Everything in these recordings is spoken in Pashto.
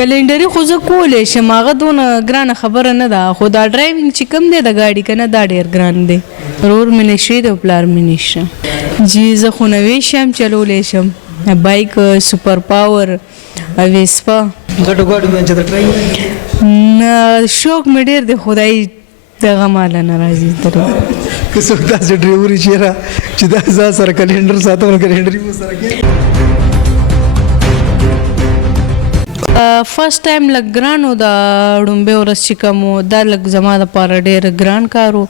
کلندري خو زه کولی شم هغه دونه ګرانه خبره نه ده خو دا ډرایوینګ چې کوم دی د gaadi که نه دا ډېر ګران دی ورور مې نشي دی او پلار مې نشته جی زه خو نوی شم چلولی شم بایک سوپر پاور ویسپا ګټو ګاډي باندې چې ټرای نه شوق مې ډېر دی خدای دغه ماله نه راځي که څوک داسې ډرایور وي چې دا ځان سره کلندر ساتم نو کلندر یې ورسره کوي فرست ټایم لږ ګران و د ړومبۍ ورځ چې کوم و دا لږ زما دپاره ډېر ګران کار و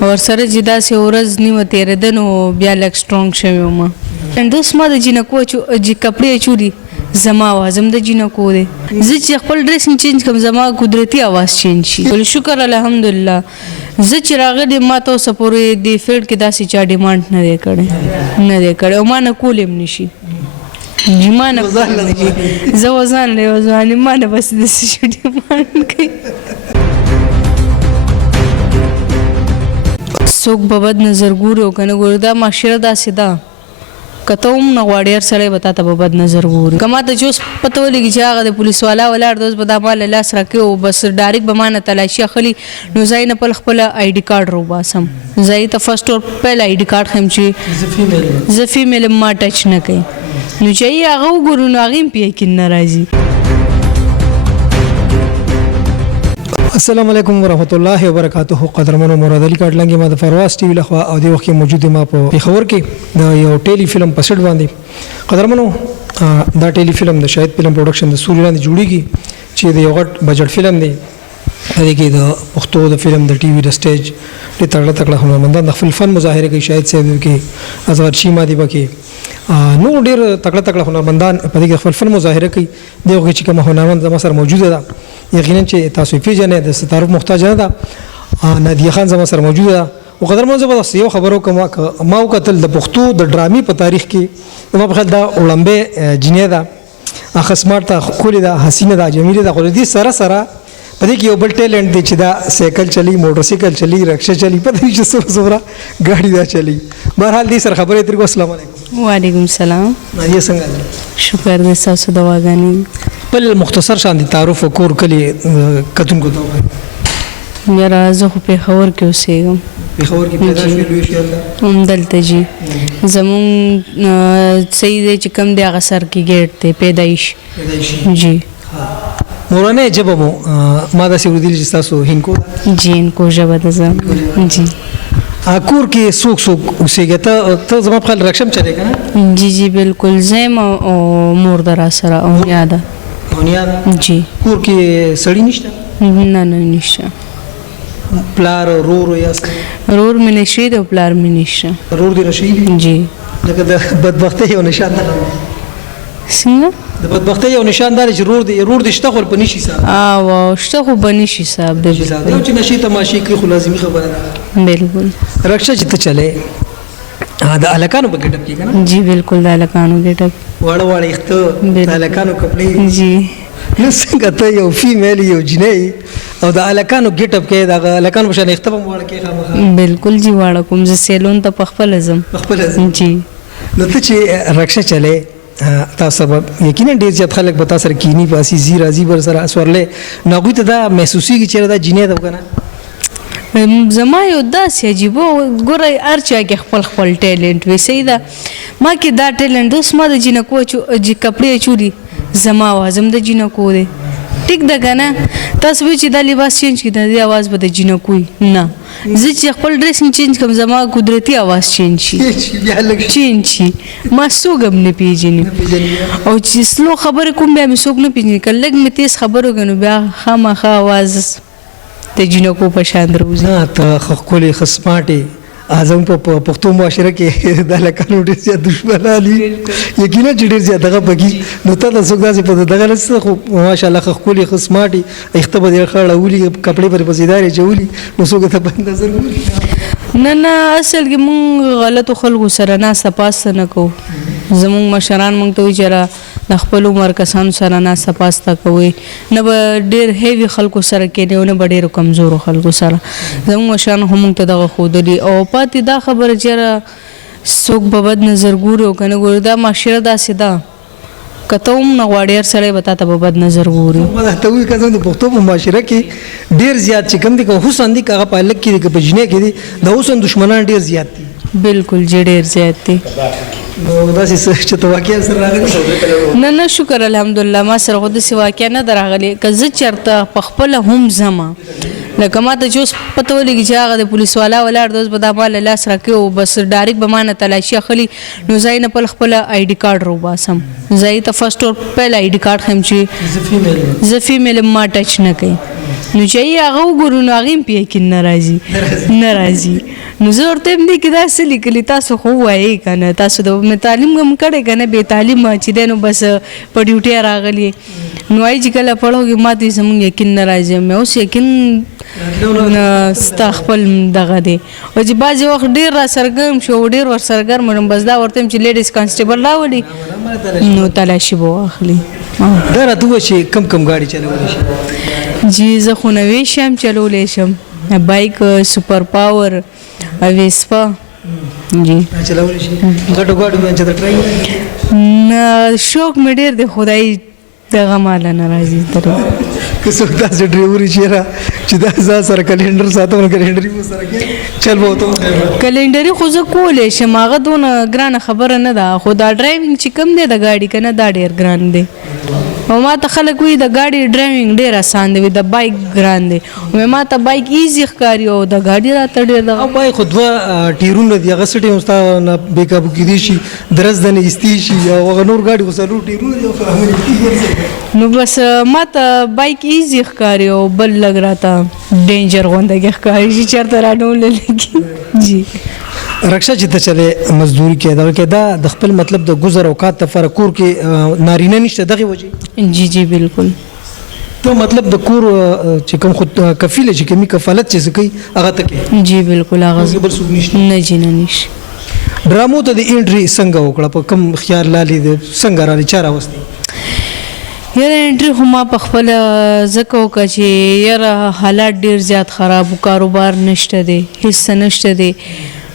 ورسره چې داسې ورځ نیمه تېرېده نو بیا لږ سټرونګ شوی وم دوست ما د جینکو کپړې اچولي زما आवाज هم د جینکو دی زه چې خپل ډریسینګ چینج کوم زما قدرتي आवाज چینج شي ول شکر الحمدلله زه چې راغلی ما ته اوسه پورې دې فیلډ کې داسې چا ډیمانډ نه دی کړی او ما نه کولی هم نشي ما نه زه وزان له وزان ما نه بس داسې شي ډیمانډ کوي څوک به بد نظر ګوري او که نه ګوري دا معاشره داسې ده که ته هم نه غواړې هر سړی به تا ته به بد نظر ګوري که ما ته چې اوس پته ولګي چې هغه د پولیس والا ولاړ دی اوس به دا ما له لاس راکوي او بس ډایرکټ به ما نه تلاشي اخلي نو زه یې نه خپله آی ډي کارډ راوباسم زه یې ته فرسټ اور پیل آی ډي کارډ ښیم چې زه فیمیل یم ما ټچ نه کوي نو چې یې هغه وګورو نو هغې هم په یقین نه راځي السلام علیکم ورحمۃ اللہ وبرکاتہ قدرمنو مراد علی کاټلنګ ما د فارواز ټي وی لخوا او د وخت موجود ما په پیښور کې د یو ټیلی فلم په سټ باندې قدرمنو دا ټیلی فلم د شاهد فلم پروډکشن د سوري لاندې جوړیږي چې د یو غټ بجټ فلم دی هغه کې د پښتو د فلم د ټي وی د سټیج د تکړه هنرمندان د خپل فن مظاهره کوي شاهد صاحب کې اصغر شیما دی بکې نو ډېر تکړه هنرمندان په دې خپل فن مظاهره کوي دغه چې کوم هنرمند زما سره موجوده ده یقینا چې تاسو پیژنئ د ستارو محتاج نه ده نادیه خان زما سره موجوده ده او قدرمنو زه به یو خبرو کوم ما وکتل د پښتو د ډرامې په تاریخ کې زما په خیال دا وړاندې جنۍ ده هغه سمارټ ده ښکلې ده حسینه ده جمیله ده خو د دې سره په دې کې یو بل ټیلنټ دی چې دا سایکل چلی موټر سایکل چلی رکشه چلی پته نه چې څومره ګاډي دا چلی بهرحال دې سره خبرې ترې کوم السلام علیکم وعلیکم السلام نادیه څنګه شکر دې ستاسو دواګانې بل مختصر شان دي تعارف کور کلی کتونکو ته وایي یاره زه خو پېښور کې اوسېږم پېښور کې پیدا شوې لوی شوې الله همدلته جي زمونږ صحیح دی چې کوم دی هغه سر کې ګیټ دی پیدایش جی مورنۍ ژبه مو ما داسې اورېدلي چې ستاسو هندکو ده جی هندکو ژبه ده زه جی کور کې څوک اوسېږي ته زما په خیال رکشم چلی که نه جی جی بالکل زه یم او مور ده راسره او نیا ده اونیا ده جی کور کې سړي نشته نه نشته پلار ورور یاست ورور مې نشي دی او پلار مې نشته ورور دې نشي دی جی لکه د بدبختۍ یو نشان ده څنګه د بدبختۍ یو نشان دا چې ورور دې شته خو په نشي صاحب او شته خو به نشي صاحب دی یو چې نشي تماشې کوي خو لازمي خبره ده بالکل رکشه چې ته چلې د هلکانو په ګټپ کې که نه جی بالکل د هلکانو ګټپ واړه یخته د هلکانو کپړې جی نو څنګه ته یو فیمیل یو جنۍ او د هلکانو ګټپ کې د هلکانو په شان یخته به هم واړه کې خامخا بالکل جی واړه کوم زه سیلون ته پخپله ځم جی نو ته چې رکشه چلې تاسو سبب یقینا ډېر زیات خلک به تاسو سره کینی پاسي زی راځي بر سره اسورلې نو هغوی ته دا محسوسېږي چې دا جنۍ ده که نه زما یو داسې عجیبه ګوره هر چا کې خپل ټیلنټ وي صحیح ده ما کې دا ټیلنټ اوس ما د جینکو کپړې اچولي زما आवाज هم د جینکو دی ټیک ده که نه تاسو وایئ چې دا لباس چینج کړي د دې आवाज به د جینکو وي نه زه چې خپل ډریسینګ چینج کوم زما قدرتي आवाज چینج شي چینج شي ما څوک هم نه پیژني او چې سلو خبرې کوم بیا مې څوک نه پیژني که لږ مې تیز خبرې وکړو نو بیا خامخا आवाज د جینکو په شان دروځي نه ته ښه ښکلې ښه سمارټې زموږ په پښتو معاشره کې د هلکانو ډېر زیات دشمنان دي یقینا چې ډېر زیات دغه پکې نو ته د څوک داسې په دغه نشته خو ماشاءالله ښه ښکلې ښه سمارټې ایخته به دې ښه اړولي کپړې پرې پسې دارې اچولي نو څوک ته بد نظر ګوري نه اصل کې مونږ غلطو خلکو سره ناسته پاسته نه کوو زمونږ مشران مونږ ته وایي چې د خپل عمر کسانو سره ناسته پاسته کوئ نه به ډېر هیوي خلکو سره کینئ او نه به ډېرو کمزورو خلکو سره زمونږ مشران خو مونږ ته دغه ښودلي او پاتې دا خبره چې یاره څوک به بد نظر ګوري او که نه ګوري دا معاشره داسې ده کته هم نه غواړي هر سړی به تا ته په بد نظر ګوري ما ته وی کزم د پښتو په معاشره کې ډیر زیات چې کم دي که حسن دي که په لک کې دي که په جنې کې دي د حسن دشمنان ډیر زیات دي بالکل جی ډیر زیات دي نو داسې څه چې ته واقعا سره راغلی نه شکر الحمدلله ما سره خو داسې واقعه نه ده راغلې که زه چېرته په خپله هم ځمه لکه ما ته چې اوس پته ولګي چې هغه د پولیس والا ولاړ دی اوس به دا ما له لاس راکوي او بس ډایرکټ به ما نه تلاشي اخلي نو زه یې نه خپله آی ډي کارډ راوباسم زه یې ته فرسټ اور پیل آی ډي کارډ ښیم چې زه فیمیل یم ما ټچ نه کوي نو چې یې هغه وګورو نو هغې هم په یقین نه راځي نو زه ورته هم دی کې داسې لیکلي تاسو خو ووایئ که نه تاسو د مې تعلیم هم کړی که نه بې تعلیمه چې دی نو بس په ډیوټۍ راغلي نو وایي چې کله پړوږي ما ته زموږ یقین نه راځي مې اوس یقین ستا خپل دغه دی او چې بعضې وخت ډېر را سرګرم شو ډېر ور سرګرم شم بس دا ورته یم چې لیډیز کانسټیبل راولي نو تلاشي به واخلي دا راته ووایه چې کم ګاډي چلولی شي جی زه خو نوې شم چلولی شم بایک سوپر پاور ویسپا جی چلولی شي غټو ګاډو باندې چې ټرای نه شوق مې ډېر دی خدای دغه ماله نه راځي تر که څوک داسې ډریوري چېرې چې دا ځان سره کلینډر ساتم نو کلینډر یې ورسره کې چل به ورته کلینډري خو زه کولی شم هغه دونه ګرانه خبره نه ده خو دا ډرایوینګ چې کم دی د ګاډي که نه دا ډېر ګران دی او ما ته خلک وایي د ګاډي ډرایوینګ ډېر اسان دی د بایک ګران دی ما ته بایک ایزي ښکاري او د ګاډي راته ډېر دغه بایک خو دوه ټیرونه دي هغه څه ټایم ستا نه بې کابو کېدی شي درز دنې ایستي شي او هغه نور ګاډي خو څلور ټیرونه دي او خو نو بس ما ته بایک ایزي ښکاري او بل لږ راته ډینجر غونده کې ښکاري چې چېرته راډوله لګي جی رکشا چې ته چلې مزدوري کې دغه کې دا د خپل مطلب د ګذر اوقات لپاره کور کې نارینه نشته دغې وجې جی بالکل ته مطلب د کور چې کوم خود کفیله چې کومي کفالت چې کوي هغه ته کې جی بالکل هغه بل څوک نشته نه جی نه نشي ډرامو ته د انټري څنګه وکړه په کوم خیال لالي څنګه رالی چا راوستي یاره انټري خو ما په خپله ځکه وکړه چې یاره حالات ډېر زیات خراب و کاروبار نشته دی هېڅ څه نشته دی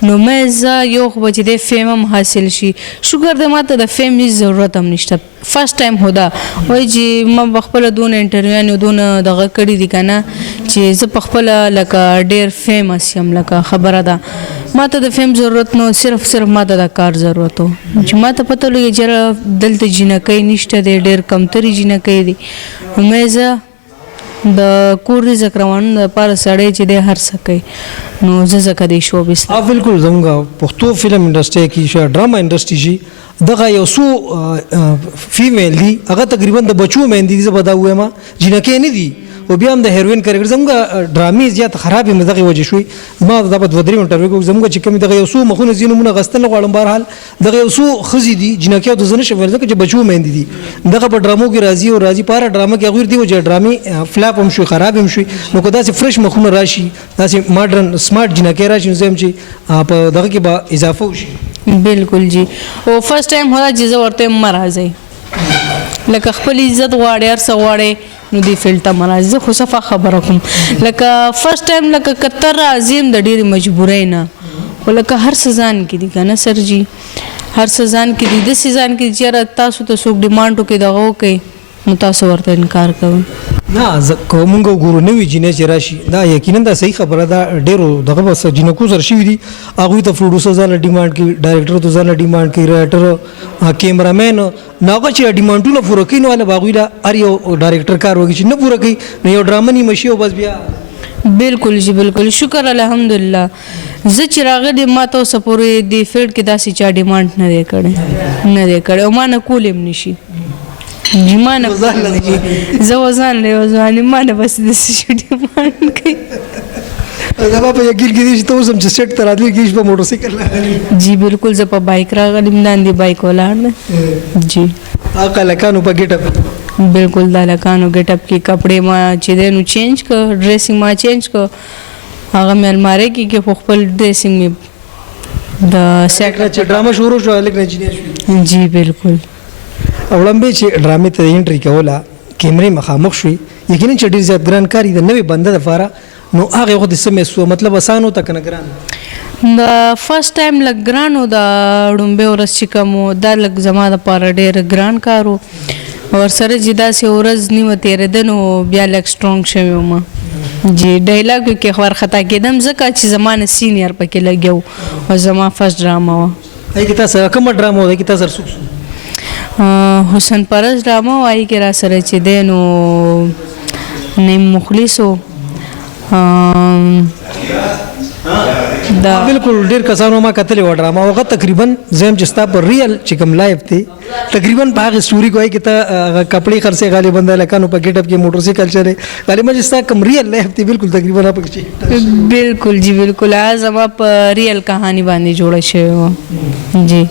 نو مې زه یو خو به چې دی فیم هم حاصل شي شکر دی ما ته د فیم هېڅ ضرورت هم نشته فرسټ ټایم خو دا وایي چې ما په خپله دونه انټرویوانې دونه دغه کړي دي که نه چې زه په خپله لکه ډېر فیمس یم لکه خبره ده ما ته د فیم ضرورت نو صرف ما ته د کار ضرورت و چې ما ته پته لګي چې دلته جینکۍ نشته دی ډېر کمترې جینکۍ دي نو مې زه د کور رزق روانو دپاره سړی چې دی هر څه کوي نو زه ځکه دی شوبیس بالکل زموږ پښتو فلم انډسټري کې شي ډراما انډسټري شي دغه یو څو فیمیل دي هغه تقریبا د بچو میندې دي زه به دا ووایم جینکۍ نه دي او بیا هم د هیروین کریکټر زموږ ډرامې زیات خرابې مې دغې وجې شوي زما دا به دوه درې انټرویو کوم زموږ چې کوم دغه یو څو مخونه ځینې نومونه اخیستل نه غواړم بهرحال دغه یو څو ښځې دي جینکۍ او زه نشم ویلی ځکه چې بچو میندې دي دغه په ډرامو کې راځي او راځي په هره ډرامه کې هغوی دي چې ډرامې فلاپ هم شوي خراب هم شوي نو که داسې فرش مخونه راشي داسې ماډرن سمارټ جینکۍ راشي نو زه یم چې په دغه کې به اضافه وشي بالکل جی او فرسټ ټایم هدا چې زه ورته یم مه راځئ لکه خپل عزت غواړې هر څه غواړې نو دې فیلډ ته مه راځئ زه خو صفا خبره کوم لکه فرسټ ټایم لکه که ته راځې یم د ډېرې مجبورۍ نه خو لکه هر څه ځان کې دي که نه سر جي هر څه ځان کې دي داسې ځان کې دي چې یاره تاسو ته څوک ډیمانډ وکړي دغه وکړئ نو تاسو ورته انکار کوئ نه که مونږ وګورو نوې جینۍ چې راشي دا یقینا دا صحیح خبره ده ډېرو دغه بس جینکو سره شوي دي هغوی ته پروډوسر ځانله ډیمانډ کوي ډایرکټر ته ځانله ډیمانډ کوي رایټر کیمرامین نو هغه چې ډیمانډونه پوره کوي نو هله به هغوی له هر یو ډایرکټر کار وکړي چې نه پوره کوي نو یو ډرامه نیمه شي او بس بیا بالکل جی بالکل شکر الحمدلله زه چې راغلی ما ته اوسه پورې دې فیلډ کې داسې چا ډیمانډ نه دی کړی او ما نه کولی هم نشي جی ما نه زه وځان له وځوانې ما نه بس داسې شي ډیمانډ کوي زما په یقین کې دي چې ته اوس هم چې سیټ ته راتلې کېږي په موټرسایکل راغلی جی بالکل زه په بایک راغلم لاندې بایک ولاړ دی جی هغه لکانو په ګیټ اپ بالکل د لکانو ګیټ اپ کې کپړې ما چې دی نو چینج کړ ډریسنګ ما چینج کړ هغه مې المارۍ کې په خپل ډریسنګ مې د سیټ چې ډرامه شروع شو هلک نه جینۍ شوي جی بالکل او وړاندې چې ډرامې ته انټري کوله کیمرې مخامخ شوي یقینا چې ډېر زیات ګران کار دی د نوې بنده دپاره نو هغه خو د څه محسوس مطلب اسان و ته که نه ګران د فرست ټایم لږ ګران و، د ړومبۍ ورځ چې کوم و دا لږ زما دپاره ډېر ګران کار و. ورسره چې داسې ورځ نیمه تېرېده نو بیا لږ سټرونګ شوی وم. جی ډایلاګو کې وارخطا کېدم ځکه چې زما نه سینیر پکې لګیا و او زما فرست ډرامه وه. هغې کې تا سره کومه ډرامه وه؟ هغې کې تا سره څوک څوک؟ حسن پرست ډرامه و، هغې کې را سره چې دی نو نیم مخلص و. بالکل ډېر کسانو ما کتلې وه ډرامه. هغه تقریبا زم چې ستا په ریل چې کوم لایف دی تقریبا په هغې سټوري کې وایي چې ته هغه کپړې خرڅې غالبا د هلکانو په ګیټ اپ کې موټر سایکل چلې غالبا چې ستا کوم ریل لایف دی بالکل تقریبا هغه بالکل جی بالکل هغه زما په ریل کهاني باندې جوړه شوې وه. جی